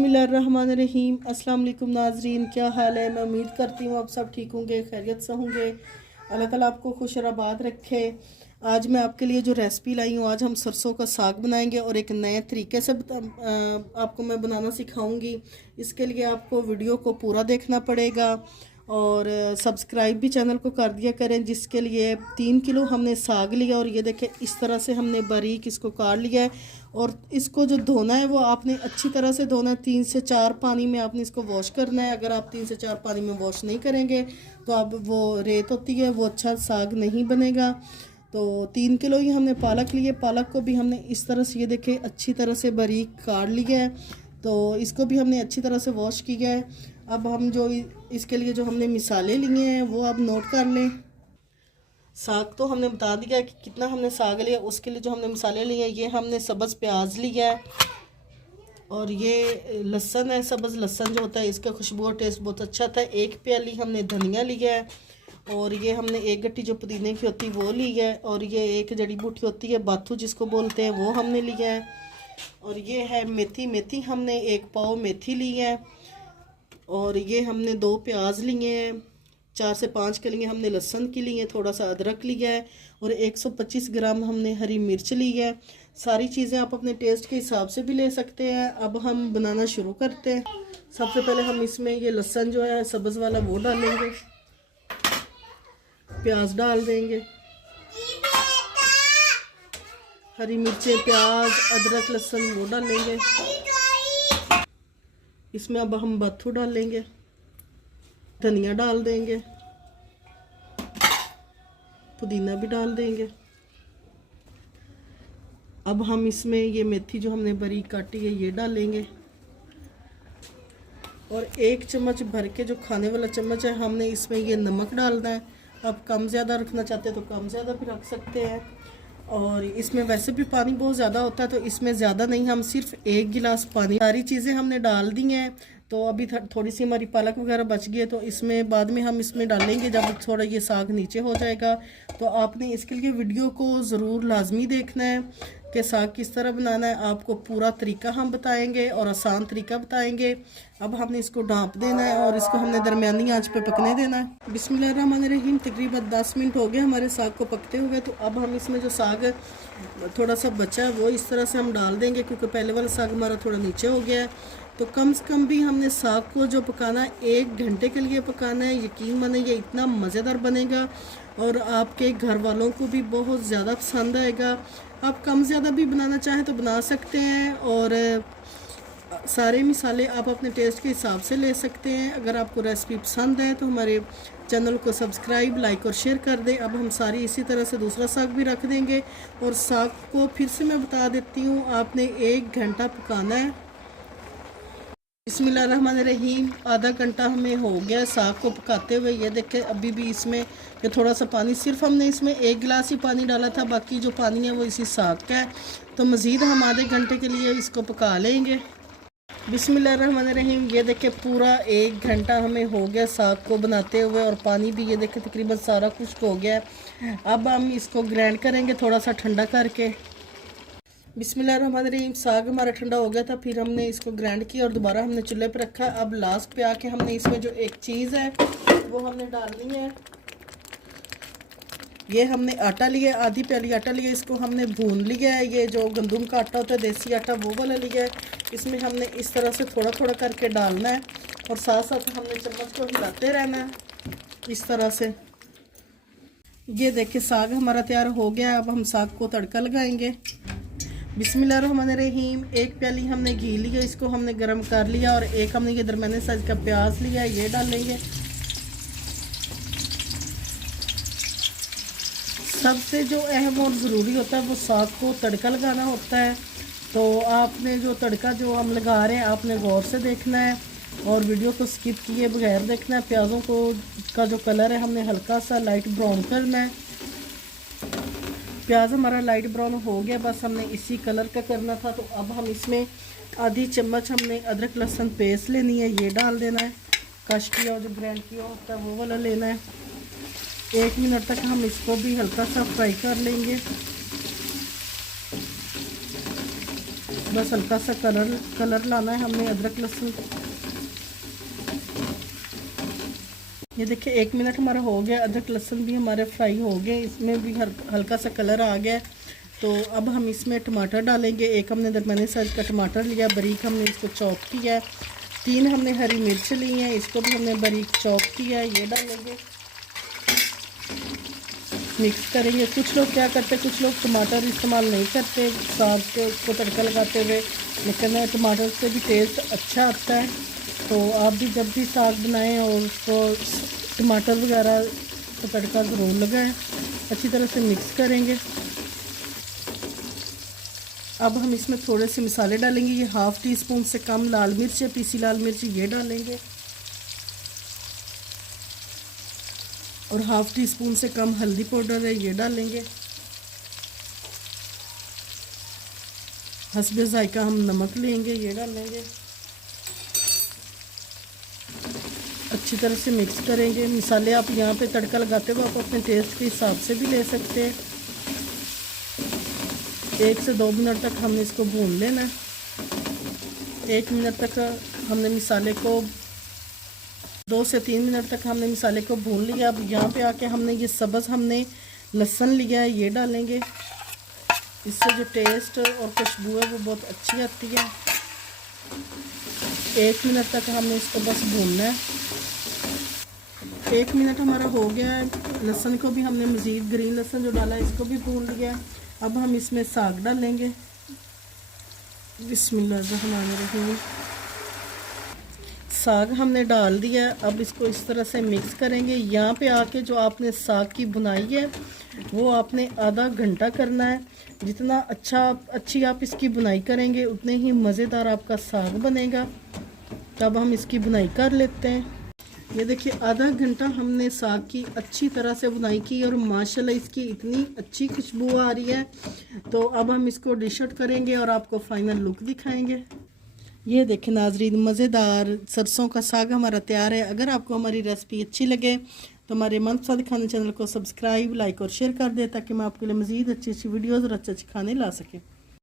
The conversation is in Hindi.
बिस्मिल्लाहिर्रहमानिर्रहीम। अस्सलाम वालेकुम नाजरीन, क्या हाल है। मैं उम्मीद करती हूँ आप सब ठीक होंगे, खैरियत से होंगे। अल्लाह ताला आपको खुश और आबाद रखे। आज मैं आपके लिए जो रेसिपी लाई हूँ, आज हम सरसों का साग बनाएंगे और एक नए तरीके से आपको मैं बनाना सिखाऊंगी। इसके लिए आपको वीडियो को पूरा देखना पड़ेगा और सब्सक्राइब भी चैनल को कर दिया करें। जिसके लिए 3 किलो हमने साग लिया और ये देखें इस तरह से हमने बारीक इसको काट लिया है। और इसको जो धोना है वो आपने अच्छी तरह से धोना है। 3 से 4 पानी में आपने इसको वॉश करना है। अगर आप 3 से 4 पानी में वॉश नहीं करेंगे तो अब वो रेत होती है, वो अच्छा साग नहीं बनेगा। तो 3 किलो ही हमने पालक लिए। पालक को भी हमने इस तरह से ये देखें अच्छी तरह से बारीक काट लिया है। तो इसको भी हमने अच्छी तरह से वॉश किया है। अब हम जो इसके लिए जो हमने मिसाले लिए हैं वो आप नोट कर लें। साग तो हमने बता दिया है कि कितना हमने साग लिया। उसके लिए जो हमने मसाले लिए हैं, ये हमने सब्ज़ प्याज लिया है और ये लहसुन है। सब्ज़ लहसुन जो होता है इसका खुशबू और टेस्ट बहुत अच्छा था। 1 प्याली हमने धनिया लिया है और ये हमने 1 गट्टी जो पुदीने की होती है वो ली है। और ये एक जड़ी बूटी होती है बाथू जिसको बोलते हैं, वो हमने लिया है। और ये है मेथी। मेथी हमने 1 पाव मेथी ली है। और ये हमने 2 प्याज लिए हैं। 4 से 5 कलियाँ हमने लहसुन की ली है। थोड़ा सा अदरक लिया है और 125 ग्राम हमने हरी मिर्च ली है। सारी चीज़ें आप अपने टेस्ट के हिसाब से भी ले सकते हैं। अब हम बनाना शुरू करते हैं। सबसे पहले हम इसमें ये लहसुन जो है सब्ज़ वाला वो डालेंगे, प्याज डाल देंगे, हरी मिर्चें, प्याज, अदरक, लहसुन वो डालेंगे। इसमें अब हम बाथू डालेंगे, धनिया डाल देंगे, पुदीना भी डाल देंगे। अब हम इसमें ये मेथी जो हमने बारीक काटी है ये डालेंगे। और 1 चम्मच भर के जो खाने वाला चम्मच है हमने इसमें ये नमक डालना है। आप कम ज़्यादा रखना चाहते हैं तो कम ज़्यादा भी रख सकते हैं। और इसमें वैसे भी पानी बहुत ज़्यादा होता है तो इसमें ज़्यादा नहीं, हम सिर्फ 1 गिलास पानी। सारी चीज़ें हमने डाल दी हैं। तो अभी थोड़ी सी हमारी पालक वगैरह बच गई है तो इसमें बाद में हम इसमें डालेंगे जब थोड़ा ये साग नीचे हो जाएगा। तो आपने इसके लिए वीडियो को ज़रूर लाजमी देखना है कि साग किस तरह बनाना है। आपको पूरा तरीका हम बताएंगे और आसान तरीका बताएंगे। अब हमने इसको ढाँप देना है और इसको हमने दरमियानी आंच पे पकने देना है। बिस्मिल्लाहिर्रहमानिर्रहीम। तकरीबन 10 मिनट हो गए हमारे साग को पकते हुए। तो अब हम इसमें जो साग थोड़ा सा बचा है वो इस तरह से हम डाल देंगे, क्योंकि पहले वाला साग हमारा थोड़ा नीचे हो गया है। तो कम से कम भी हमने साग को जो पकाना है 1 घंटे के लिए पकाना है। यकीन माने ये इतना मज़ेदार बनेगा और आपके घर वालों को भी बहुत ज़्यादा पसंद आएगा। आप कम ज़्यादा भी बनाना चाहें तो बना सकते हैं। और सारे मिसाले आप अपने टेस्ट के हिसाब से ले सकते हैं। अगर आपको रेसिपी पसंद है तो हमारे चैनल को सब्सक्राइब, लाइक और शेयर कर दें। अब हम सारी इसी तरह से दूसरा साग भी रख देंगे। और साग को फिर से मैं बता देती हूँ, आपने 1 घंटा पकाना है। बिस्मिल्लाहिर्रहमानिर्रहीम। आधा घंटा हमें हो गया साग को पकाते हुए। ये देखें अभी भी इसमें ये थोड़ा सा पानी, सिर्फ हमने इसमें 1 गिलास ही पानी डाला था, बाकी जो पानी है वो इसी साग का है। तो मज़ीद हम आधे घंटे के लिए इसको पका लेंगे। बिस्मिल्लाहिर्रहमानिर्रहीम। ये देखें पूरा 1 घंटा हमें हो गया साग को बनाते हुए और पानी भी ये देखें तकरीबन सारा खुश्क हो गया है। अब हम इसको ग्राइंड करेंगे थोड़ा सा ठंडा करके। बिस्मिल्लाहिर्रहमानिर्रहीम। साग हमारा ठंडा हो गया था, फिर हमने इसको ग्राइंड किया और दोबारा हमने चूल्हे पर रखा। अब लास्ट पे आके हमने इसमें जो एक चीज़ है वो हमने डालनी है। ये हमने आटा लिया, आधी प्याली आटा लिया, इसको हमने भून लिया है। ये जो गंदम का आटा होता है देसी आटा वो वाला लिया है। इसमें हमने इस तरह से थोड़ा थोड़ा करके डालना है और साथ साथ हमने चम्मच को हिलाते रहना है इस तरह से। ये देखिए साग हमारा तैयार हो गया है। अब हम साग को तड़का लगाएंगे। बिस्मिल्लाहिर्रहमानिर्रहीम। 1 प्याली हमने घी लिया, इसको हमने गर्म कर लिया। और एक हमने ये दरमियाने साइज का प्याज लिया, ये डालेंगे। सबसे जो अहम और ज़रूरी होता है वो साग को तड़का लगाना होता है। तो आपने जो तड़का जो हम लगा रहे हैं आपने गौर से देखना है और वीडियो को स्किप किए बगैर देखना है। प्याज़ों को का जो कलर है हमने हल्का सा लाइट ब्राउन करना है। प्याज हमारा लाइट ब्राउन हो गया, बस हमने इसी कलर का करना था। तो अब हम इसमें आधी चम्मच हमने अदरक लहसुन पेस्ट लेनी है, ये डाल देना है। कश किया जो ग्राइंड किया होता है वो वाला लेना है। 1 मिनट तक हम इसको भी हल्का सा फ्राई कर लेंगे। बस हल्का सा कलर लाना है हमने अदरक लहसुन। ये देखिए 1 मिनट हमारा हो गया, अदरक लहसुन भी हमारे फ्राई हो गए, इसमें भी हल्का सा कलर आ गया। तो अब हम इसमें टमाटर डालेंगे। एक हमने दरमियाने साइज़ का टमाटर लिया, बारीक हमने इसको चॉप किया है। 3 हमने हरी मिर्च ली हैं, इसको भी हमने बारीक चॉप किया है, ये डालेंगे। मिक्स करेंगे। कुछ लोग क्या करते हैं, कुछ लोग टमाटर इस्तेमाल नहीं करते साग को तड़का लगाते हुए, लेकिन टमाटर से भी टेस्ट अच्छा आता है। तो आप भी जब भी साग बनाएं और उसको टमाटर वगैरह का तड़का ज़रूर लगाएं। अच्छी तरह से मिक्स करेंगे। अब हम इसमें थोड़े से मसाले डालेंगे। ये ½ टी स्पून से कम लाल मिर्च है, पीसी लाल मिर्च, ये डालेंगे। और ½ टी स्पून से कम हल्दी पाउडर है, ये डालेंगे। हस्बे जायका हम नमक लेंगे, ये डालेंगे। अच्छी तरह से मिक्स करेंगे। मसाले आप यहाँ पे तड़का लगाते हो आप अपने टेस्ट के हिसाब से भी ले सकते हैं। 1 से 2 मिनट तक हमने इसको भून लेना है। 1 मिनट तक हमने मसाले को 2 से 3 मिनट तक हमने मसाले को भून लिया। अब यहाँ पे आके हमने ये सब्ज़ हमने लहसुन लिया है, ये डालेंगे। इससे जो टेस्ट और खुशबू है वो बहुत अच्छी आती है। 1 मिनट तक हमने इसको बस भूनना है। 1 मिनट हमारा हो गया है। लहसुन को भी हमने मज़ीद ग्रीन लहसुन जो डाला है इसको भी भून लिया। अब हम इसमें साग डालेंगे। बिस्मिल्लाहिर्रहमानिर्रहीम। साग हमने डाल दिया। अब इसको इस तरह से मिक्स करेंगे। यहाँ पे आके जो आपने साग की बुनाई है वो आपने आधा घंटा करना है। जितना अच्छी आप इसकी बुनाई करेंगे उतने ही मज़ेदार आपका साग बनेगा। तब हम इसकी बुनाई कर लेते हैं। ये देखिए आधा घंटा हमने साग की अच्छी तरह से बुनाई की और माशाल्लाह इसकी इतनी अच्छी खुशबू आ रही है। तो अब हम इसको डिश आउट करेंगे और आपको फाइनल लुक दिखाएंगे। ये देखें नाजरीन, मज़ेदार सरसों का साग हमारा तैयार है। अगर आपको हमारी रेसिपी अच्छी लगे तो हमारे मनपसंद खाने चैनल को सब्सक्राइब, लाइक और शेयर कर दें ताकि मैं आपके लिए मज़ीद अच्छी वीडियोज़ और अच्छे खाने ला सकें।